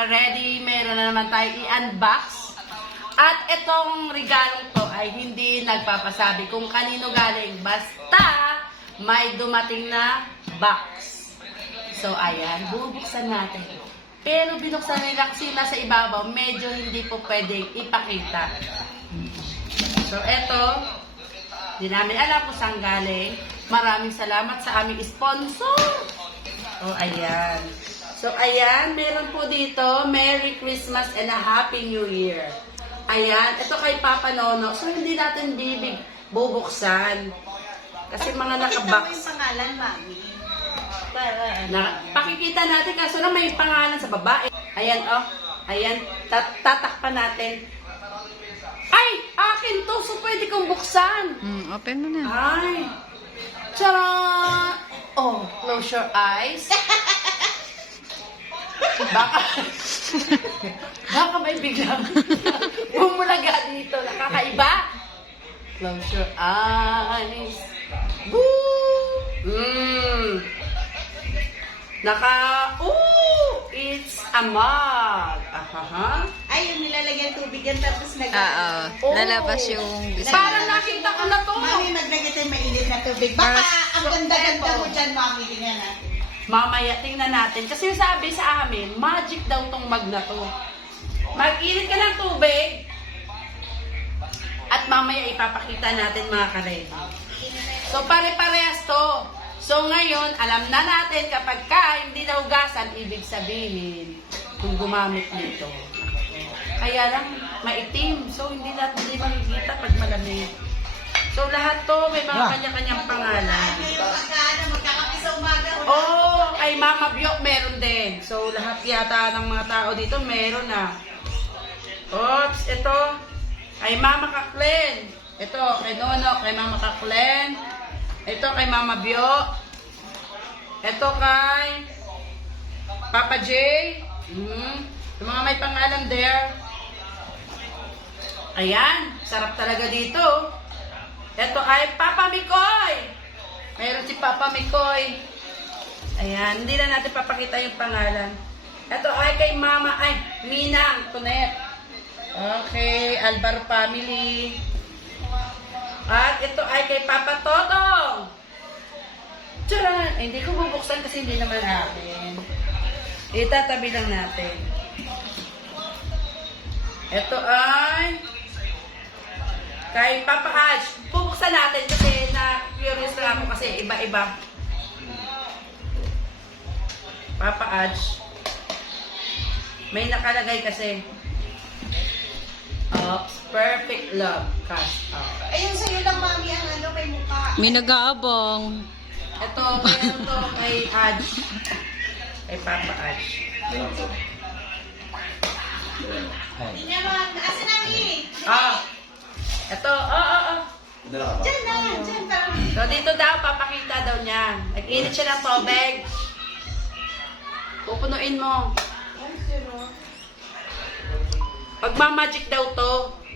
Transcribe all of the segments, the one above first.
Ka-ready. Meron na naman tayo i-unbox. At itong regalong to ay hindi nagpapasabi kung kanino galing. Basta may dumating na box. So ayan, bubuksan natin. Pero binuksan nila kasi nasa ibabaw, medyo hindi po pwedeng ipakita. So eto, hindi namin alam kung saan galing. Maraming salamat sa aming sponsor. Oh, ayan. So, ayan, meron po dito, Merry Christmas and a Happy New Year. Ayan, ito kay Papa Nono. So, hindi natin bibig bubuksan. Kasi mga Pakita mo yung nakabox. pangalan, mami. Para. Na, pakikita natin kaso na may pangalan sa babae. Ayan, oh. Ayan, tat tatakpan natin. Ay, akin to. So, pwede kong buksan. Mm, open mo na. Ay! Charan! Oh, close your eyes. Baka, baka may biglang bumulaga dito. Nakakaiba. Close your eyes. Woo! Mmm. Naka, ooh! It's a mug. Ahaha. Ay, yung nilalagyan tubig yan tapos nag... Oo. Oh. Lalabas yung design. Parang nakita ko na to. Mami, maglagay tayo mainit na tubig. Baka ang ganda-ganda mo dyan, mami. Tingnan natin. Mamaya, tingnan natin. Kasi yung sabi sa amin, magic daw tong mag na to. Mag-init ka ng tubig. At mamaya ipapakita natin mga karedy. So, pare-parehas to. So, ngayon, alam na natin kapag ka hindi nahugasan, ibig sabihin, kung gumamit nito. Kaya lang, maitim. So, hindi natin hindi makikita pag malamig. So, lahat to may mga kanya-kanyang pangalan. Umaga. wala. Oh, kay Mama Bio meron din. So, lahat yata ng mga tao dito meron na. Oops, ito. Kay Mama Kaklen. Ito, kay Nono, kay Mama Kaklen. Ito, kay Mama Bio. Ito, kay Papa J. Mm. Yung mga may pangalan there. Ayan, sarap talaga dito. Ito ay Papa Mikoy. Meron si Papa Mikoy. Ayan, hindi na natin papakita yung pangalan. Ito ay kay Mama, ay, Minang, Tunet. Okay, Alvaro Family. At ito ay kay Papa Totong. Tcharan! Eh, hindi ko bubuksan kasi hindi naman akin. Itatabi lang natin. Ito ay kay Papa Haj. Bubuksan natin kasi na curious lang ako kasi iba-iba. Papa Haj. May nakalagay kasi. Oh, perfect love cast out. Ayun, sa'yo lang, mami, ang ano, may mukha. May nag-aabang. Ito, meron to kay Haj. Kay Papa Haj. Tingnan mo, asan namin? Ah, ito, oh, oh, oh. Diyan na, diyan. Parang So, dito daw, papakita daw niya. Nag-init siya ng tubig. Pupunuin mo. Pagmamagic daw to,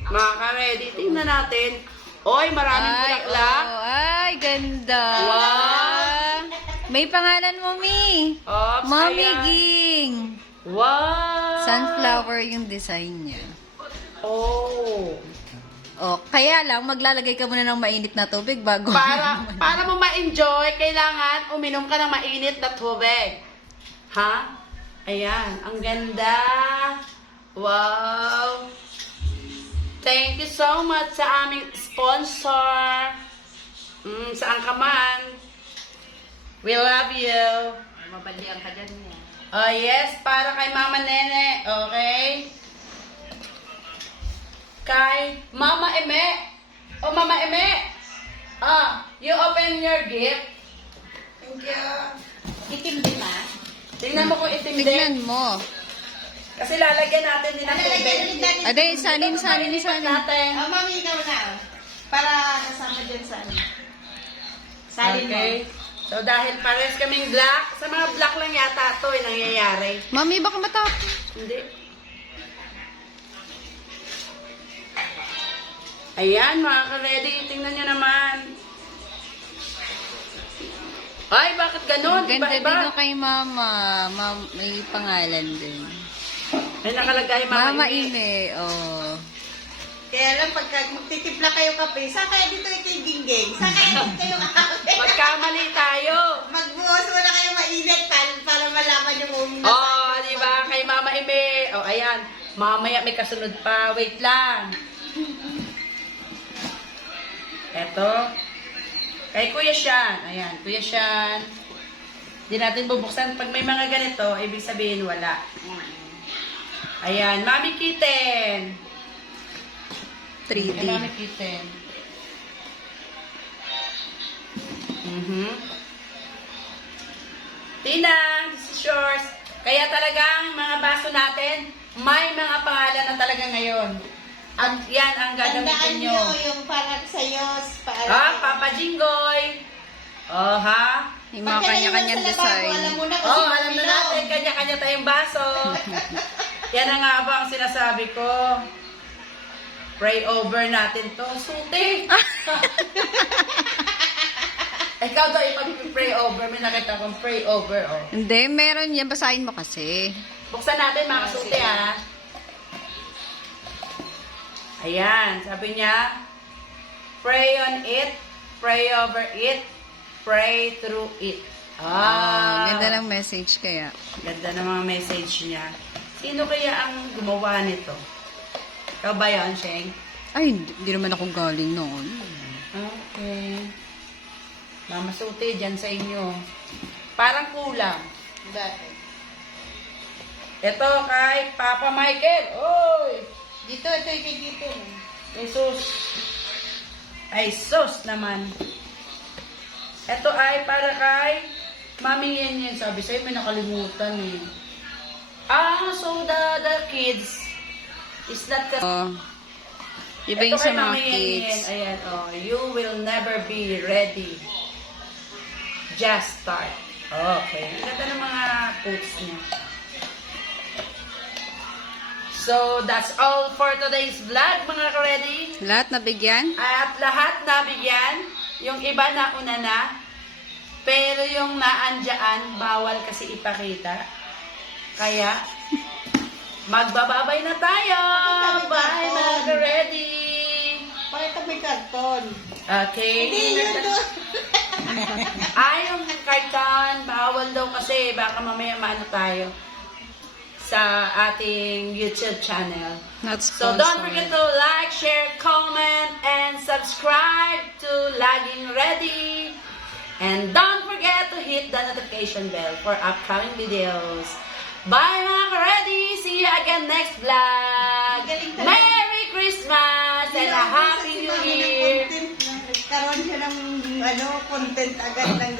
mga ka-ready, tingnan natin. Oy, maraming Ay, bulaklak. oh, ay, ganda. Wow. May pangalan mo, Mi. Ops, Mami ayan. Ging. Wow. Sunflower yung design niya. Oh. Oh, kaya lang, maglalagay ka muna ng mainit na tubig bago. Para, para mo ma-enjoy, kailangan uminom ka ng mainit na tubig. Ha? Ayan, ang ganda. Wow. Thank you so much sa aming sponsor. Mm, saan ka man. We love you. Mabalian ka dyan niya. Oh, yes, para kay Mama Nene, okay? Kay Mama Eme. Oh, Mama Eme. Ah, you open your gift. Thank you. Itim din, ma. Tingnan mo kung itim din. Tignan mo. Kasi lalagyan natin din ng tubig. Aday, salin, salin, Ilipat salin. natin. Oh, mami, ikaw na. Para kasama dyan sa Alin mo? Okay. So dahil pares kaming black, sa mga black lang yata ito yung nangyayari. Mami, baka matap. Hindi. Ayan, mga ka-ready. Tingnan nyo naman. Ay, bakit ganun? Ganda Iba-iba. din kay mama. Mam may pangalan din. May nakalagay, Mama, Mama Ine. Oh. Kaya lang, pagka magtitimpla kayo kape, saan kaya dito ito yung gingging? Saan kaya dito yung kape? Magkamali tayo. Magbuhos na kayo mainit para, para malaman yung kung Oh, di ba? Kay Mama Ime. Oh, ayan. Mamaya may kasunod pa. Wait lang. Eto. Kay Kuya Shan. Ayan, Kuya Shan. Hindi natin bubuksan. Pag may mga ganito, ibig sabihin wala. Ayan, Mami Kitten. 3D. Kay Mami Kitten. Mhm. Tina, this is yours. Kaya talagang mga baso natin, may mga pangalan na talaga ngayon. At yan ang Tandaan gagamitin nyo nyo. yung parang sa'yo. Para, Ha, Papa Jinggoy. Oh, ha? Yung mga kanya-kanyang design. Alam mo na kung Oh, sino alam na natin, kanya-kanya tayong baso. Yan ang nga ba ang sinasabi ko. Pray over natin to. Suti! Ikaw daw ipag-pray over. May nakita kong pray over, oh. Hindi, meron yan. Basahin mo kasi. Buksan natin mga kasuti, ha? Ayan, sabi niya, pray on it, pray over it, pray through it. Ah, ganda ng message kaya. Ganda ng mga message niya. Sino kaya ang gumawa nito? Ikaw ba yan, Sheng? Ay, hindi naman ako galing noon. Okay. Mama Suti, dyan sa inyo. Parang kulang. Bakit? Ito kay Papa Michael. Oy! Dito, ito, ito, dito. Jesus. Ay, sus naman. Ito ay para kay Mami Yen Yen. Sabi sa'yo, may nakalimutan eh. Ah, so the, the kids is not kasi... Oh. Iba yung sa mga kids. Ayan, oh. You will never be ready. Just start. Okay. Ang ganda ng mga quotes niya. So, that's all for today's vlog, mga ka-ready. Lahat nabigyan? At lahat nabigyan, yung iba na una na, pero yung naandyan, bawal kasi ipakita. Kaya, magbababay na tayo! Bye, mga ready Pakita mo yung karton. Okay? Hindi, yun doon. Ay, yung karton, bawal daw kasi, baka mamaya maano tayo sa ating YouTube channel. Not So don't forget to like, share, comment, and subscribe to Laging Ready. And don't forget to hit the notification bell for upcoming videos. Bye mga ka-ready! See you again next vlog! Merry Christmas and a Happy New Year! Nagkaroon siya ng ano, content agad ng